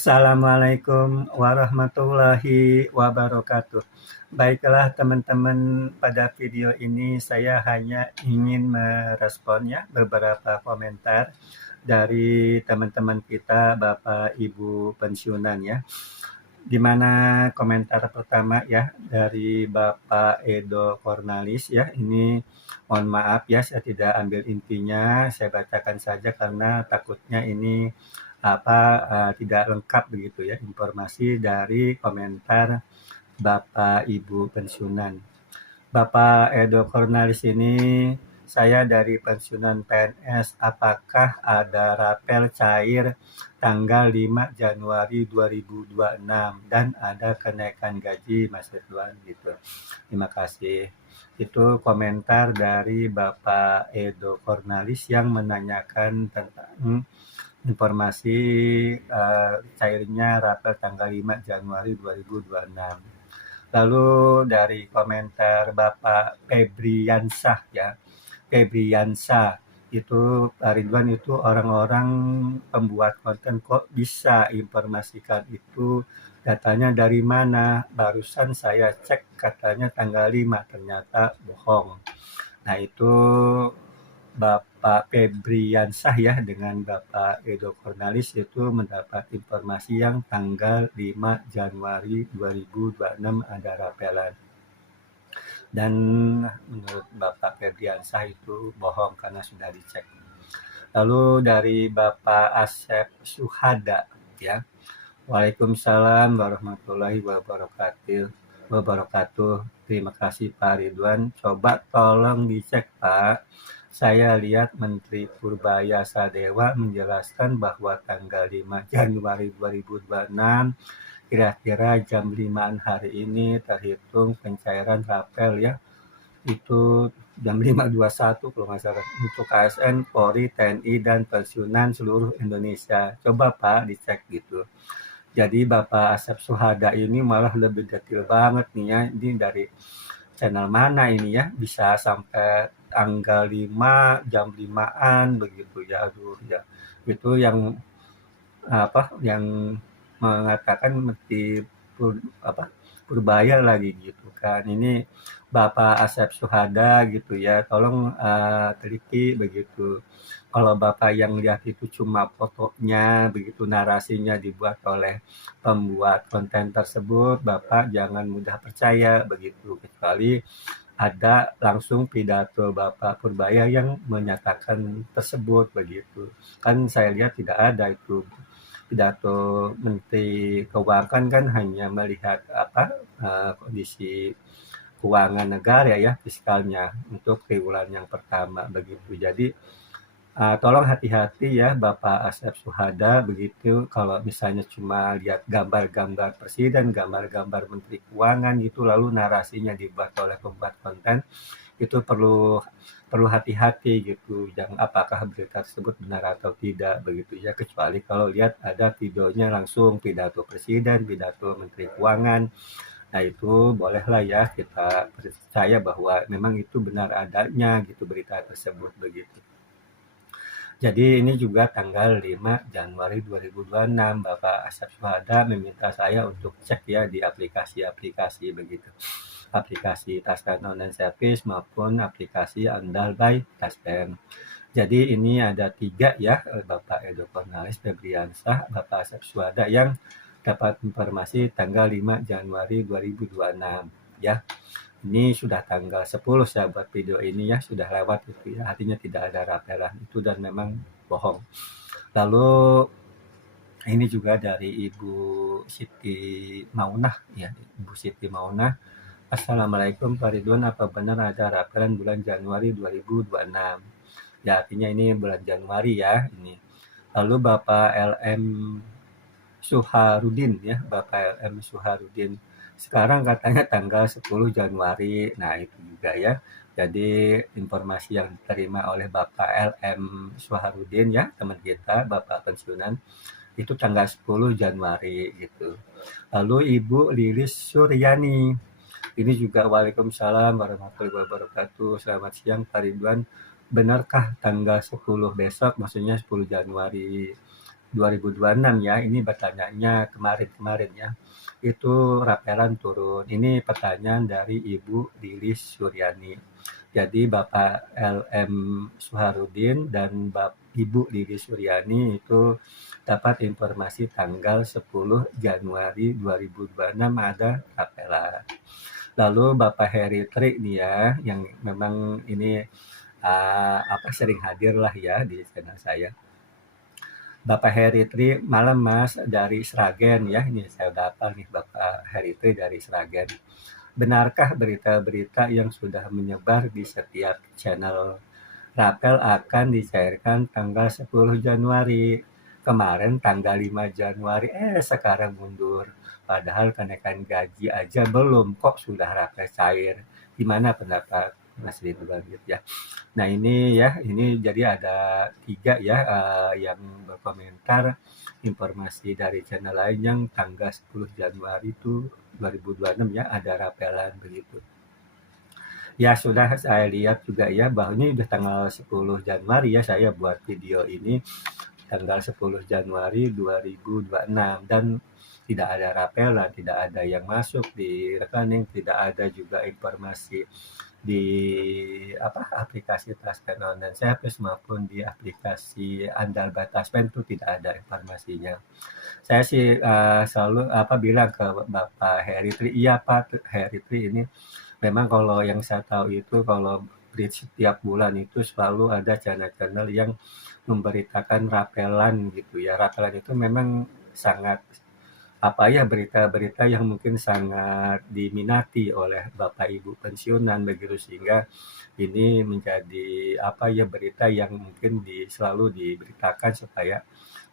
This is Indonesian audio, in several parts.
Assalamualaikum warahmatullahi wabarakatuh. Baiklah teman-teman, pada video ini saya hanya ingin merespon ya beberapa komentar dari teman-teman kita Bapak Ibu pensiunan ya. Di mana komentar pertama ya dari Bapak Edo Kornalis ya, ini mohon maaf ya saya tidak ambil intinya, saya bacakan saja karena takutnya ini tidak lengkap begitu ya informasi dari komentar Bapak Ibu pensiunan. Bapak Edo Kornalis ini, saya dari pensiunan PNS, apakah ada rapel cair tanggal 5 Januari 2026 dan ada kenaikan gaji masa tuan gitu. Terima kasih. Itu komentar dari Bapak Edo Kornalis yang menanyakan tentang informasi cairnya rapel tanggal 5 Januari 2026. Lalu dari komentar Bapak Febriansah ya, Febriansah itu Pak Ridwan, itu orang-orang pembuat konten kok bisa informasikan itu datanya dari mana? Barusan saya cek katanya tanggal 5, ternyata bohong. Nah itu Bapak Febriansah ya dengan Bapak Edo Kornalis itu mendapat informasi yang tanggal 5 Januari 2026 ada rapelan. Dan menurut Bapak Febriansah itu bohong karena sudah dicek. Lalu dari Bapak Asep Suhada ya. Waalaikumsalam warahmatullahi wabarakatuh. Terima kasih Pak Ridwan. Coba tolong dicek Pak. Saya lihat Menteri Purbaya Sadewa menjelaskan bahwa tanggal 5 Januari 2026 kira-kira jam 5-an hari ini terhitung pencairan rapel ya. Itu jam 5.21 kalau nggak salah untuk ASN, Polri, TNI, dan pensiunan seluruh Indonesia. Coba Pak dicek gitu. Jadi Bapak Asep Suhada ini malah lebih detail banget nih ya. Ini dari channel mana ini ya, bisa sampai tanggal 5 jam 5-an begitu ya. Aduh ya. Itu yang yang mengatakan mesti Purbaya lagi gitu kan. Ini Bapak Asep Suhada gitu ya, tolong teliti begitu. Kalau Bapak yang lihat itu cuma fotonya begitu, narasinya dibuat oleh pembuat konten tersebut, Bapak jangan mudah percaya begitu, kecuali ada langsung pidato Bapak Purbaya yang menyatakan tersebut begitu. Kan saya lihat tidak ada itu pidato Menteri Keuangan, kan hanya melihat kondisi keuangan negara ya, fiskalnya untuk triwulan yang pertama begitu. Jadi tolong hati-hati ya Bapak Asep Suhada begitu, kalau misalnya cuma lihat gambar-gambar presiden, gambar-gambar menteri keuangan gitu, lalu narasinya dibuat oleh pembuat konten, itu perlu hati-hati gitu, yang apakah berita tersebut benar atau tidak begitu ya, kecuali kalau lihat ada videonya langsung pidato presiden, pidato menteri keuangan. Nah itu bolehlah ya kita percaya bahwa memang itu benar adanya gitu berita tersebut begitu. Jadi ini juga tanggal 5 Januari 2026 Bapak Asep Suhada meminta saya untuk cek ya di aplikasi-aplikasi begitu. Aplikasi Taspen Online Service maupun aplikasi Andal by Taspen. Jadi ini ada 3 ya, Bapak Edo Kornalis, Febriansah, Bapak Asep Suhada yang dapat informasi tanggal 5 Januari 2026 ya. Ini sudah tanggal 10 saya buat video ini ya, sudah lewat itu ya, artinya tidak ada rapelan itu dan memang bohong. Lalu ini juga dari Ibu Siti Maunah ya, Ibu Siti Maunah. Assalamualaikum Pak Ridwan, apa benar ada rapelan bulan Januari 2026? Ya artinya ini bulan Januari ya ini. Lalu Bapak LM Suharudin ya, Bapak LM Suharudin. Sekarang katanya tanggal 10 Januari. Nah, itu juga ya. Jadi informasi yang diterima oleh Bapak LM Suharudin ya, teman kita, Bapak pensiunan, itu tanggal 10 Januari gitu. Lalu Ibu Lilis Suryani. Ini juga Waalaikumsalam warahmatullahi wabarakatuh. Selamat siang Pak Ridwan. Benarkah tanggal 10 besok, maksudnya 10 Januari 2026 ya, ini bertanyanya kemarin-kemarin ya, itu rapelan turun. Ini pertanyaan dari Ibu Lilis Suryani. Jadi Bapak LM Suharudin dan Ibu Lilis Suryani itu dapat informasi tanggal 10 Januari 2026 ada rapelan. Lalu Bapak Heri Tri nih ya, yang memang ini sering hadir lah ya di channel saya. Bapak Heri Tri, malam Mas dari Sragen ya, ini saya udah hafal nih Bapak Heri Tri dari Sragen. Benarkah berita-berita yang sudah menyebar di setiap channel rapel akan dicairkan tanggal 10 Januari? Kemarin tanggal 5 Januari, sekarang mundur. Padahal kenaikan gaji aja belum, kok sudah rapel cair. Gimana pendapat Mas Ridwan gitu ya? Nah ini ya, ini jadi ada 3 ya yang berkomentar informasi dari channel lain yang tanggal 10 Januari itu 2026 ya ada rapelan begitu. Ya sudah saya lihat juga ya bahwa ini udah tanggal 10 Januari ya saya buat video ini tanggal 10 Januari 2026 dan tidak ada rapelan, tidak ada yang masuk di rekening, tidak ada juga informasi di aplikasi Taspen Online Service maupun di aplikasi Andal Bataspen itu tidak ada informasinya. Saya sih selalu bilang ke Bapak Heri Tri, iya Pak Heri Tri ini memang kalau yang saya tahu itu kalau setiap bulan itu selalu ada channel-channel yang memberitakan rapelan gitu ya. Rapelan itu memang sangat berita-berita yang mungkin sangat diminati oleh Bapak Ibu pensiunan begitu sehingga ini menjadi berita yang mungkin selalu diberitakan supaya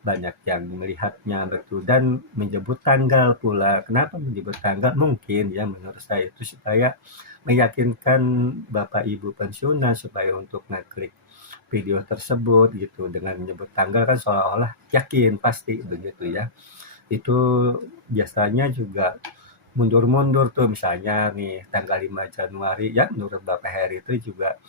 banyak yang melihatnya betul dan menyebut tanggal pula. Kenapa menyebut tanggal? Mungkin ya menurut saya itu supaya meyakinkan Bapak Ibu pensiunan supaya untuk ngeklik video tersebut gitu dengan menyebut tanggal kan seolah-olah yakin pasti begitu ya. Itu biasanya juga mundur-mundur tuh misalnya nih tanggal 5 Januari ya menurut Bapak Heri itu juga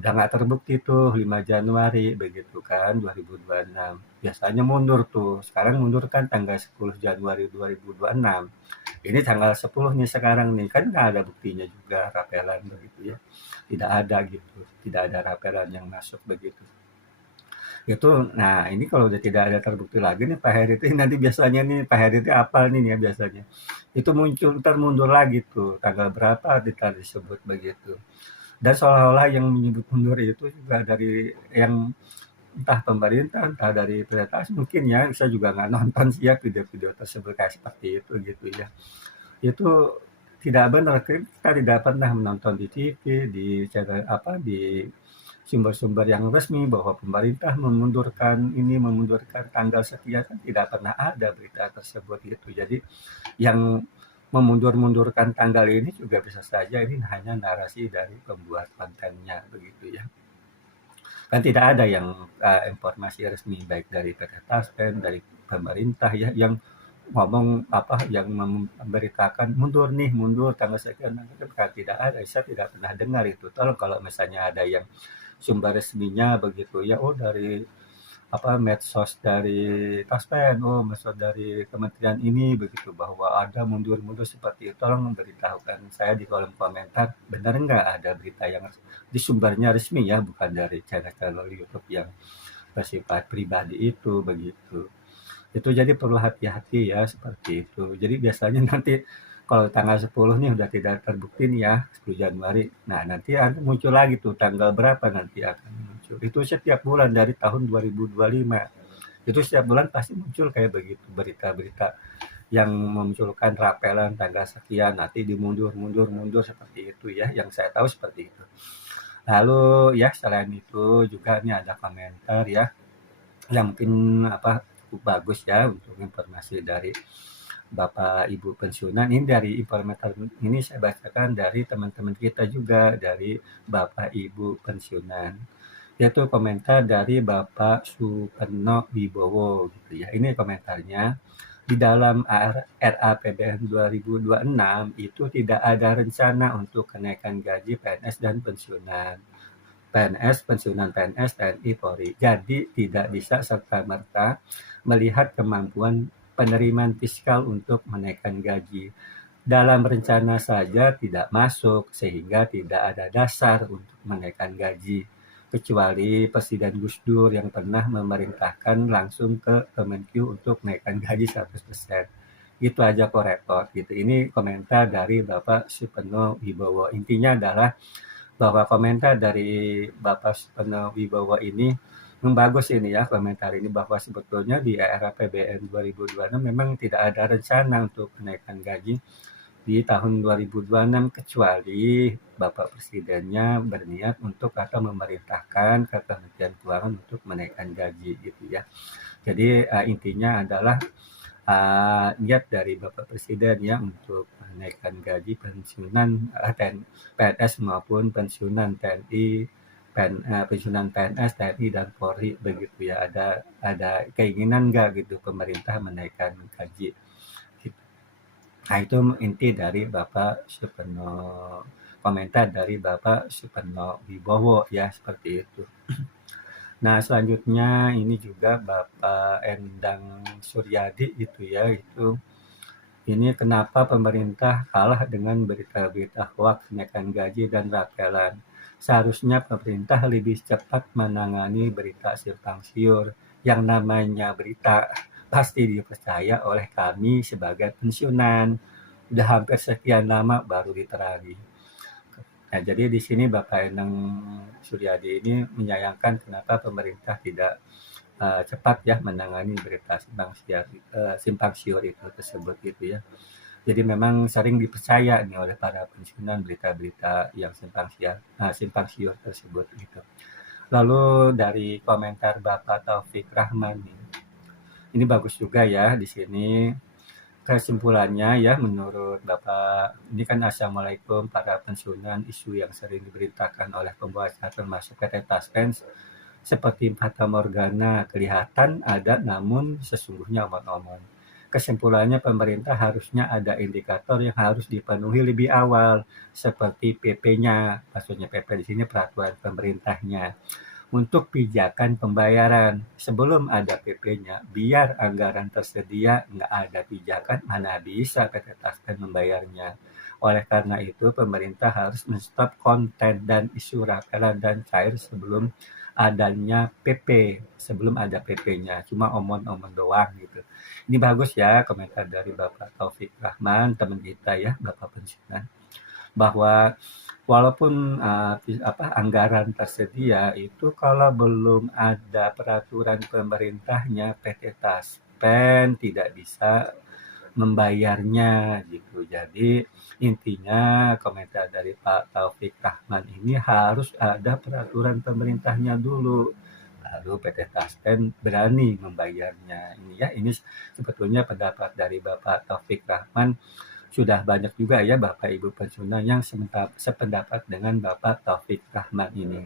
udah nggak terbukti tuh 5 Januari begitu kan 2026 biasanya mundur tuh sekarang mundur kan tanggal 10 Januari 2026 ini tanggal 10 nih sekarang nih kan nggak ada buktinya juga rapelan begitu ya tidak ada gitu tidak ada rapelan yang masuk begitu itu nah ini kalau udah tidak ada terbukti lagi nih Pak Heri itu nanti biasanya nih Pak Heri itu apal nih ya biasanya itu muncul ntar mundur lagi tuh tanggal berapa disebut begitu dan seolah-olah yang menyebut mundur itu juga dari yang entah pemerintah entah dari pemerintah mungkin ya saya juga nggak nonton sih ya video-video tersebut kayak seperti itu gitu ya itu tidak benar kita tidak pernah menonton di TV di channel di sumber-sumber yang resmi bahwa pemerintah memundurkan tanggal sekian kan tidak pernah ada berita tersebut gitu. Jadi yang memundur-mundurkan tanggal ini juga bisa saja ini hanya narasi dari pembuat kontennya begitu ya. Kan tidak ada yang informasi resmi baik dari PT Taspen dari pemerintah ya yang ngomong yang memberitakan mundur tanggal sekian kan tidak ada saya tidak pernah dengar itu tolong kalau misalnya ada yang sumber resminya begitu ya dari medsos dari Taspen medsos dari kementerian ini begitu bahwa ada mundur-mundur seperti itu tolong memberitahukan saya di kolom komentar benar nggak ada berita yang di sumbernya resmi ya bukan dari channel-channel YouTube yang bersifat pribadi itu begitu itu jadi perlu hati-hati ya seperti itu jadi biasanya nanti kalau tanggal 10 nih udah tidak terbukti nih ya 10 Januari nah nanti muncul lagi tuh tanggal berapa nanti akan muncul itu setiap bulan dari tahun 2025 itu setiap bulan pasti muncul kayak begitu berita-berita yang memunculkan rapelan tanggal sekian nanti mundur seperti itu ya yang saya tahu seperti itu lalu ya selain itu juga nih ada komentar ya yang mungkin cukup bagus ya untuk informasi dari Bapak Ibu pensiunan ini dari informator ini saya bacakan dari teman-teman kita juga dari Bapak Ibu pensiunan yaitu komentar dari Bapak Superno Wibowo gitu ya ini komentarnya di dalam RAPBN 2026 itu tidak ada rencana untuk kenaikan gaji PNS dan pensiunan PNS, pensiunan PNS, TNI, Polri. Jadi tidak bisa serta-merta melihat kemampuan penerimaan fiskal untuk menaikkan gaji. Dalam rencana saja tidak masuk, sehingga tidak ada dasar untuk menaikkan gaji. Kecuali Presiden Gus Dur yang pernah memerintahkan langsung ke Kemenkyu untuk menaikkan gaji 100%. Itu aja kok repot gitu. Ini komentar dari Bapak Supeno Wibowo. Intinya adalah bahwa komentar dari Bapak Supeno Wibowo ini bagus ini ya, komentar ini bahwa sebetulnya di era APBN 2026 memang tidak ada rencana untuk menaikkan gaji di tahun 2026 kecuali Bapak Presidennya berniat untuk atau memerintahkan ke Kementerian Keuangan untuk menaikkan gaji gitu ya. Jadi intinya adalah niat dari Bapak Presiden ya untuk menaikkan gaji pensiunan PNS maupun pensiunan TNI, pensiunan PNS, TNI dan Polri begitu ya. Ada keinginan nggak gitu pemerintah menaikkan gaji. Gitu. Nah itu inti dari Bapak Supeno, komentar dari Bapak Supeno Wibowo ya seperti itu. Nah, selanjutnya ini juga Bapak Endang Suryadi itu ya, ini kenapa pemerintah kalah dengan berita-berita hoax kenaikan gaji dan rapelan. Seharusnya pemerintah lebih cepat menangani berita simpang siur. Yang namanya berita pasti dipercaya oleh kami sebagai pensiunan. Udah hampir sekian lama baru diterangi. Nah, jadi di sini Bapak Endang Suryadi ini menyayangkan kenapa pemerintah tidak cepat ya menangani berita simpang siur itu tersebut gitu ya. Jadi memang sering dipercaya nih oleh para pensiunan berita-berita yang simpang siur tersebut gitu. Lalu dari komentar Bapak Taufik Rahman ini bagus juga ya di sini. Kesimpulannya ya menurut Bapak, ini kan Assalamualaikum para pensiunan, isu yang sering diberitakan oleh pembaca termasuk PT Taspen seperti fata morgana, kelihatan ada namun sesungguhnya omong-omong. Kesimpulannya pemerintah harusnya ada indikator yang harus dipenuhi lebih awal seperti PP-nya, maksudnya PP di sini peraturan pemerintahnya. Untuk pijakan pembayaran, sebelum ada PP-nya, biar anggaran tersedia, nggak ada pijakan, mana bisa PT Taspen membayarnya. Oleh karena itu, pemerintah harus menstop konten dan isu rapelan dan cair sebelum adanya PP, sebelum ada PP-nya. Cuma omong-omong doang gitu. Ini bagus ya komentar dari Bapak Taufik Rahman, teman kita ya, Bapak pensiunan. Bahwa walaupun anggaran tersedia itu kalau belum ada peraturan pemerintahnya PT Taspen tidak bisa membayarnya gitu. Jadi intinya komentar dari Pak Taufik Rahman ini harus ada peraturan pemerintahnya dulu. Lalu PT Taspen berani membayarnya. Ini ya, ini sebetulnya pendapat dari Bapak Taufik Rahman. Sudah banyak juga ya Bapak Ibu pensiunan yang sependapat dengan Bapak Taufik Rahman ini.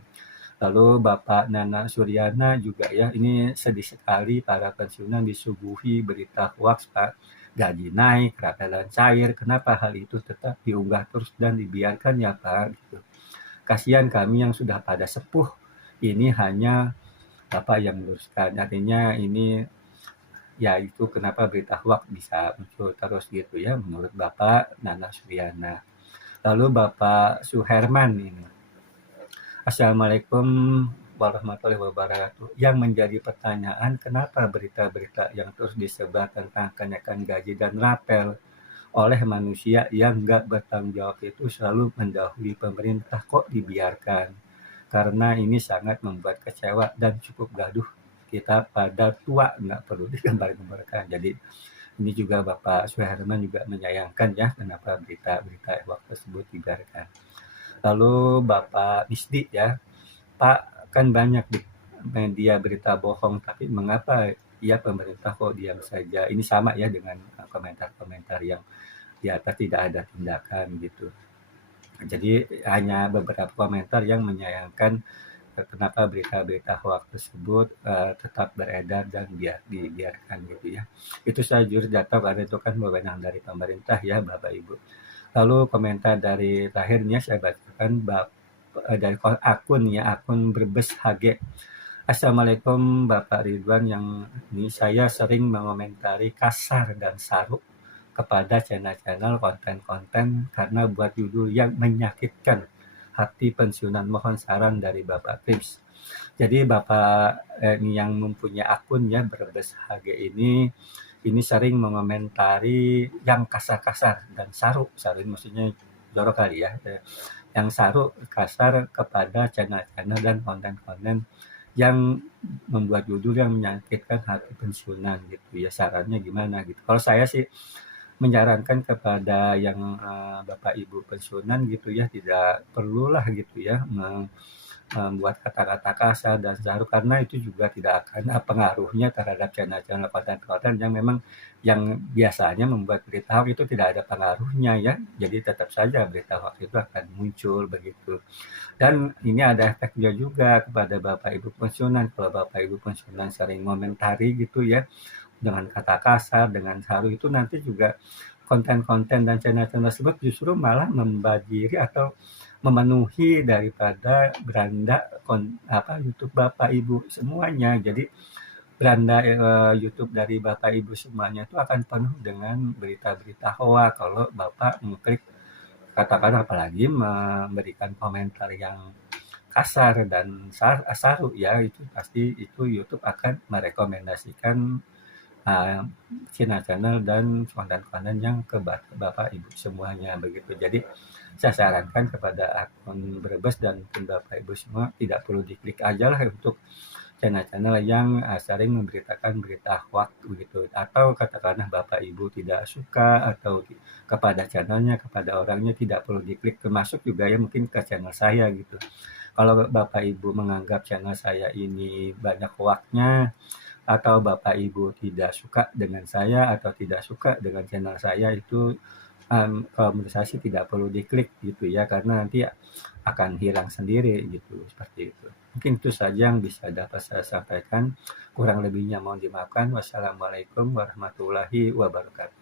Lalu Bapak Nana Suryana juga ya, ini sedih sekali para pensiunan disuguhi berita hoax Pak. Gaji naik, rapelan cair, kenapa hal itu tetap diunggah terus dan dibiarkan ya Pak? Gitu. Kasihan kami yang sudah pada sepuh, ini hanya Bapak yang meluruskan. Artinya ini ya itu kenapa berita hoax bisa muncul terus gitu ya menurut Bapak Nana Suryana. Lalu Bapak Suherman ini. Assalamualaikum warahmatullahi wabarakatuh. Yang menjadi pertanyaan kenapa berita-berita yang terus disebar tentang kenaikan gaji dan rapel oleh manusia yang nggak bertanggung jawab itu selalu mendahului pemerintah kok dibiarkan. Karena ini sangat membuat kecewa dan cukup gaduh kita pada tua nggak perlu digambar-gambarkan. Jadi ini juga Bapak Suherman juga menyayangkan ya kenapa berita-berita hoax tersebut dibiarkan. Lalu Bapak Bisdi ya, Pak kan banyak di media berita bohong, tapi mengapa ya pemerintah kok diam saja? Ini sama ya dengan komentar-komentar yang di atas tidak ada tindakan gitu. Jadi hanya beberapa komentar yang menyayangkan kenapa berita-berita hoax tersebut tetap beredar dan dibiarkan gitu ya. Itu saya jujur data karena itu kan wewenang dari pemerintah ya Bapak Ibu. Lalu komentar dari terakhirnya saya bacakan dari akun ya, akun Brebes HG. Assalamualaikum Bapak Ridwan, yang ini saya sering mengomentari kasar dan saru kepada channel-channel konten-konten karena buat judul yang menyakitkan hati pensiunan. Mohon saran dari Bapak Trips. Jadi Bapak ini yang mempunyai akun ya Brebes HG ini sering mengomentari yang kasar-kasar dan saru. Saru ini maksudnya jorok kali ya. Yang saru kasar kepada channel-channel dan konten-konten yang membuat judul yang menyakitkan hati pensiunan gitu ya. Sarannya gimana gitu. Kalau saya sih menyarankan kepada yang Bapak Ibu pensiunan gitu ya, tidak perlulah gitu ya membuat kata-kata kasar dan saru, karena itu juga tidak akan pengaruhnya terhadap channel-channel konten-konten yang memang yang biasanya membuat berita hoax itu tidak ada pengaruhnya ya. Jadi tetap saja berita hoax itu akan muncul begitu. Dan ini ada efeknya juga kepada Bapak Ibu pensiunan. Kalau Bapak Ibu pensiunan sering komentari gitu ya dengan kata kasar, dengan saru, itu nanti juga konten-konten dan channel-channel tersebut justru malah membadiri atau memenuhi daripada beranda YouTube Bapak Ibu semuanya. Jadi beranda YouTube dari Bapak Ibu semuanya itu akan penuh dengan berita-berita hoax kalau Bapak mengklik, katakan apalagi memberikan komentar yang kasar dan saru ya, itu pasti itu YouTube akan merekomendasikan channel-channel dan konten-konten yang ke Bapak Ibu semuanya begitu. Jadi saya sarankan kepada akun Brebes dan Bapak Ibu semua tidak perlu diklik aja lah untuk channel-channel yang sering memberitakan berita hoax begitu, atau katakanlah Bapak Ibu tidak suka atau kepada channelnya, kepada orangnya, tidak perlu diklik, termasuk juga ya mungkin ke channel saya gitu. Kalau Bapak Ibu menganggap channel saya ini banyak hoaxnya, atau Bapak Ibu tidak suka dengan saya atau tidak suka dengan channel saya, itu kalau menurut saya sih tidak perlu diklik gitu ya, karena nanti akan hilang sendiri gitu, seperti itu. Mungkin itu saja yang bisa dapat saya sampaikan. Kurang lebihnya mohon dimaafkan. Wassalamualaikum warahmatullahi wabarakatuh.